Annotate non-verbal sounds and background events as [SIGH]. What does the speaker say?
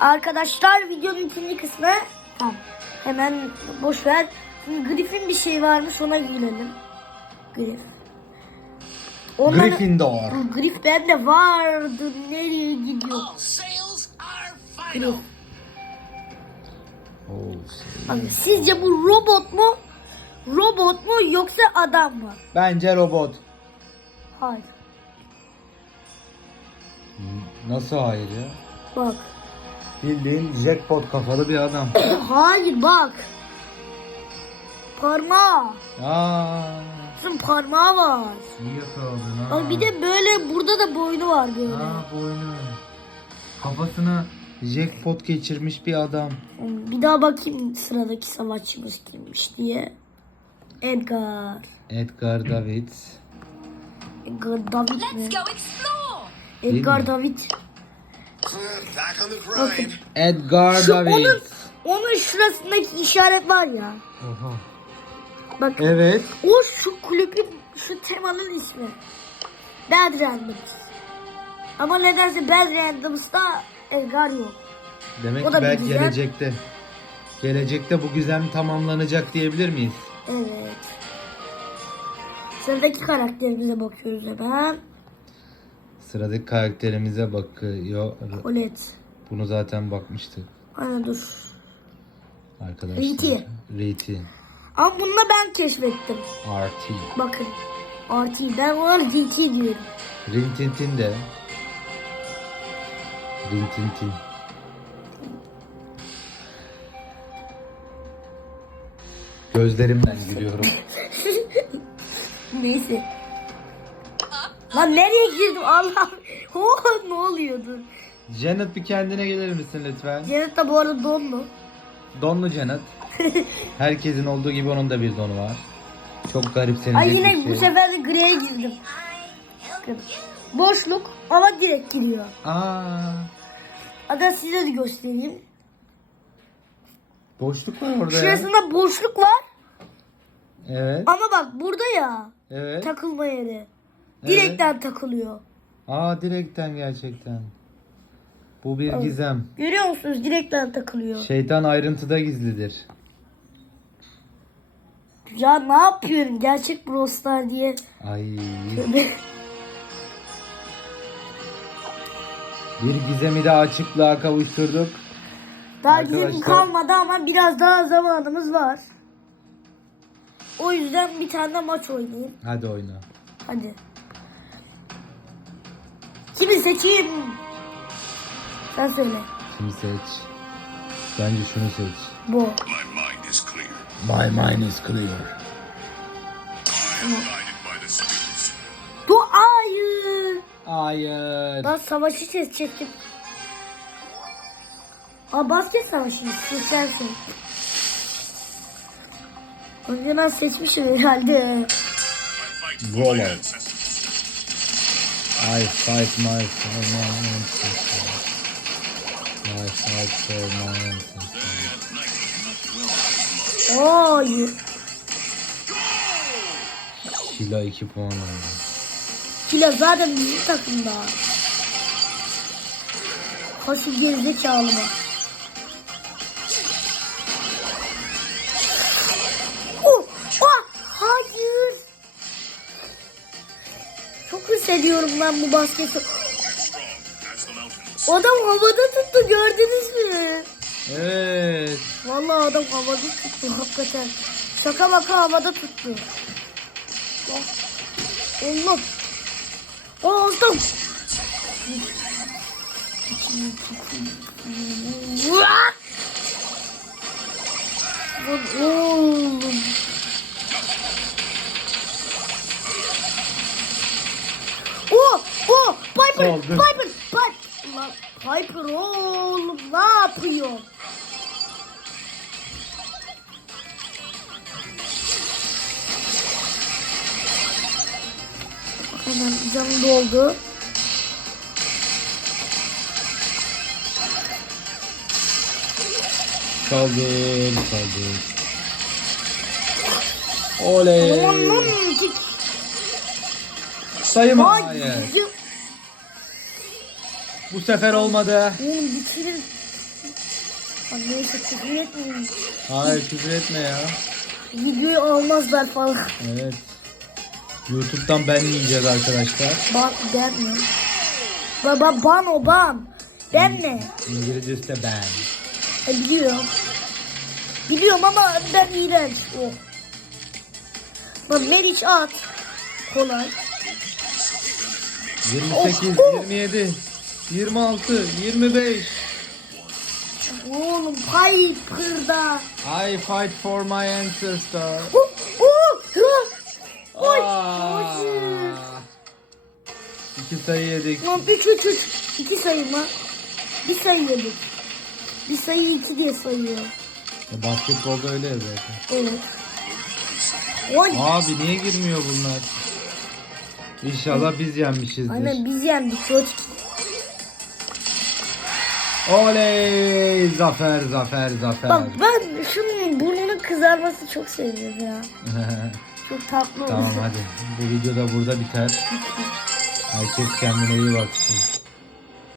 Arkadaşlar videonun ikinci kısmı tamam. Hemen boş ver. Şimdi Griffin bir şey varmış ona gülelim. Griff. Onların- Gryffindor. Griff bende vardı. Nereye gidiyor? Griff. Abi, sizce bu robot mu? Robot mu yoksa adam mı? Bence robot. Hayır. Nasıl hayır ya? Bak. Bildiğin jackpot kafalı bir adam. [COUGHS] Hayır bak. Parmağı. Aa, Kızım parmağı var. iyi yakaladın ha. Bak bir de böyle burada da boynu var böyle. Ha boynu. Kafasına jackpot geçirmiş bir adam. Bir daha bakayım sıradaki savaşçımız kimmiş diye. Edgar. Edgar David. Edgar David mi? Let's go explore. Edgar David. Bakın. Edgar Şu David. onun, onun şurasındaki işaret var ya. Oha. Bak Evet. o şu kulübün şu temanın ismi. Bad Randoms. Ama nedense Bad Randoms'ta Edgar yok. Demek O ki belki güzel. gelecekte. Gelecekte bu gizem tamamlanacak diyebilir miyiz? Evet. Sıradaki karakterimize bakıyoruz hemen. Sıradaki karakterimize bakıyor. Colette. Bunu zaten bakmıştık Aynen dur. arkadaşlar. Riti. Riti. Ama bunu da ben keşfettim. RT. Bakın. RT. Ben ona DT diyorum. Rintintin de. Rintintin. Gözlerimden gülüyorum. [LAUGHS] Neyse. Lan nereye girdim Allah. [LAUGHS] Oh, ne oluyordu? Janet bir kendine gelir misin lütfen? Janet de bu arada donlu. Donlu Janet. [LAUGHS] Herkesin olduğu gibi onun da bir donu var. Çok garipsenecek Ay yine bu sefer de griye girdim. Boşluk ama direkt giriyor. Aa, Hatta size de göstereyim. boşluk var orada ya. Şurasında boşluk var. Evet. Ama bak burada ya Evet. takılma yeri. Direkten takılıyor. Aa direkten gerçekten. Bu bir gizem. Görüyor musunuz? Direkten takılıyor. Şeytan ayrıntıda gizlidir. Ya ne yapıyorum? Gerçek Brawl Star diye. Ay. [LAUGHS] Bir gizemi de açıklığa kavuşturduk. Daha bizim Arkadaşlar- kalmadı ama biraz daha zamanımız var. O yüzden bir tane maç oynayayım. Hadi oyna. Hadi. Kimi seçeyim? Sen söyle. Kimi seç? Bence şunu seç. Bu. My mind is clear. My mind is clear. Bu hayır. Hayır. Daha savaşı seçecektim. Aa basket savaşı seçersin. Önceden seçmişim herhalde. Out. ancestors. I fight my for my ancestors. I fight for my ancestors. Hayır. Kila 2 puan aldı. Kila zaten bizim takımda. Ha şu gerizekalı mı? Çok hissediyorum ben bu basketi. Adam havada tuttu gördünüz mü? Evet. Vallahi adam havada tuttu hakikaten. Şaka maka havada tuttu. Allah. Aa adam. Vah! Lan Piper. Piper, Piper. Lan Piper oğlum ne yapıyor? Hemen canım doldu. Kaldır kaldır. Oley. Aman lan Hayır. Bu sefer olmadı. Oğlum bitirin. Neyse küfür etmeyeyim. Hayır küfür etme ya. Videoyu almazlar falan. Evet. YouTube'dan ben yiyeceğiz arkadaşlar. Ban, ben mi? Baba ban o ban. Ben mi? İngilizcesi de ben. E, biliyorum. Biliyorum ama ben iğrenç. Oh. Lan Meriç at. Kolay. 28, Oh, oh. 27, 26, 25. Oğlum Piper'da. I fight for my ancestor. Oh, oh, oh. Oy. Aa. İki sayı yedik. Lan 3 3 3. 2 sayı mı? Bir sayı yedik. Bir sayı 2 diye sayıyor. E, Basketbolda öyle ya zaten. Evet. Oy. Abi niye girmiyor bunlar? İnşallah biz yenmişizdir. Aynen biz yendik. İki. Oley! Zafer, zafer, zafer. Bak ben şunun burnunun kızarması çok seviyorum ya. [LAUGHS] Çok tatlı tamam olsun. hadi. Bu video da burada biter. Herkes kendine iyi baksın.